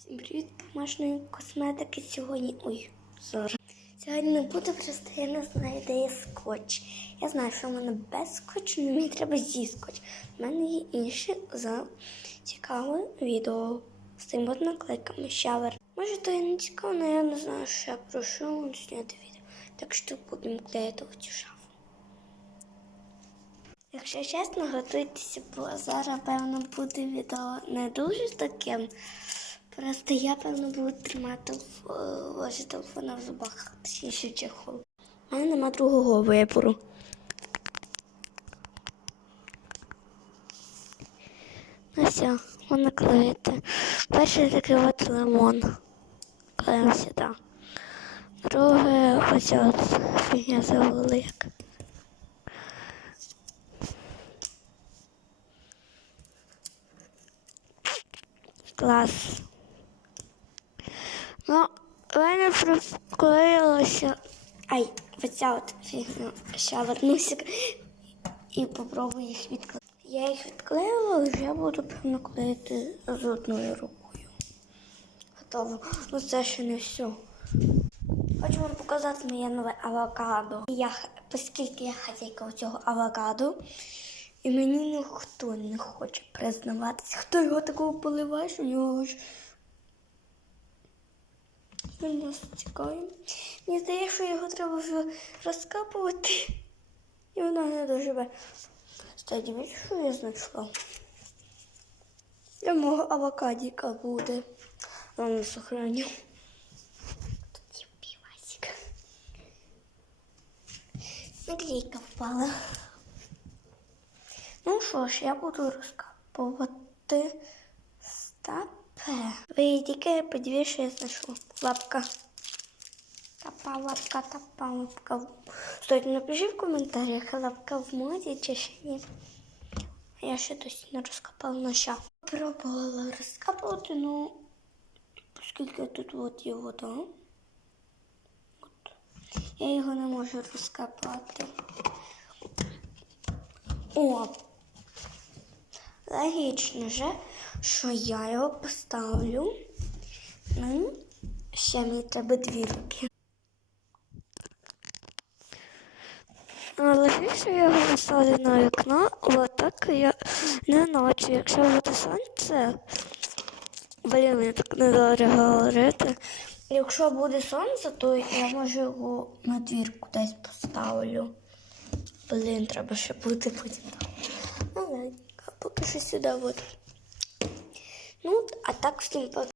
Всім привіт домашньої косметики сьогодні. Ой, зараз. Сьогодні не буде, просто я не знаю, де є скотч. Я знаю, що в мене без скотчу, але мені треба зі скотч. У мене є інше за цікаве відео з цим от наклейками шавер. Може, то і не цікаво, але я не знаю, що я прошу зняти відео. Так що будемо клеїти в цю шафу. Якщо чесно, готуйтеся, бо зараз, певно, буде відео не дуже таким. Просто я, певно, буду тримати в ложі телефона в зубах, точніше чехол. У мене нема другого вибору. Ну все, можна клеїти. Перший такий от лимон. Клеїмо сюди. Друге, ось от фігня як. Клас. Ну, мене приклеїлося. Ай, оця от фігня. Ще вернуся і попробую їх відклеїти. Я їх відклеїла, вже буду певно клеїти з одною рукою. Готово. Ну це ще не все. Хочу вам показати моє нове авокадо. Я, оскільки я хазяйка цього авокадо, і мені ніхто не хоче признаватися, хто його такого поливає, що у нього ж він нас цікавий. Мені здається, що його треба розкапувати. І вона не доживе. Бачиш, що я знайшла? Для мого авокадіка буде. Ладно, сохраню. Тут півасик. Наклейка впала. Ну що ж, я буду розкапувати стапе. Ви тільки подивіться, що я знайшла. Лапка. Тапа, лапка, тапа, лапка. Стойте, напиши в коментарях, лапка в моді чи ще ні. Я ще досі не розкопала на ща. Пробувала розкапувати, ну, оскільки тут от є вода. От. Я його не можу розкопати. О, логічно же, що я його поставлю. Ну, ще мені треба дві руки. Логічно я його поставлю на вікно, от так я не ночі. Якщо буде сонце, блін, мені так не добре говорити. Якщо буде сонце, то я можу його на двір кудись поставлю. Блін, треба ще бути потім там. Ну, сюда сюди от. Ну, а так всім пока.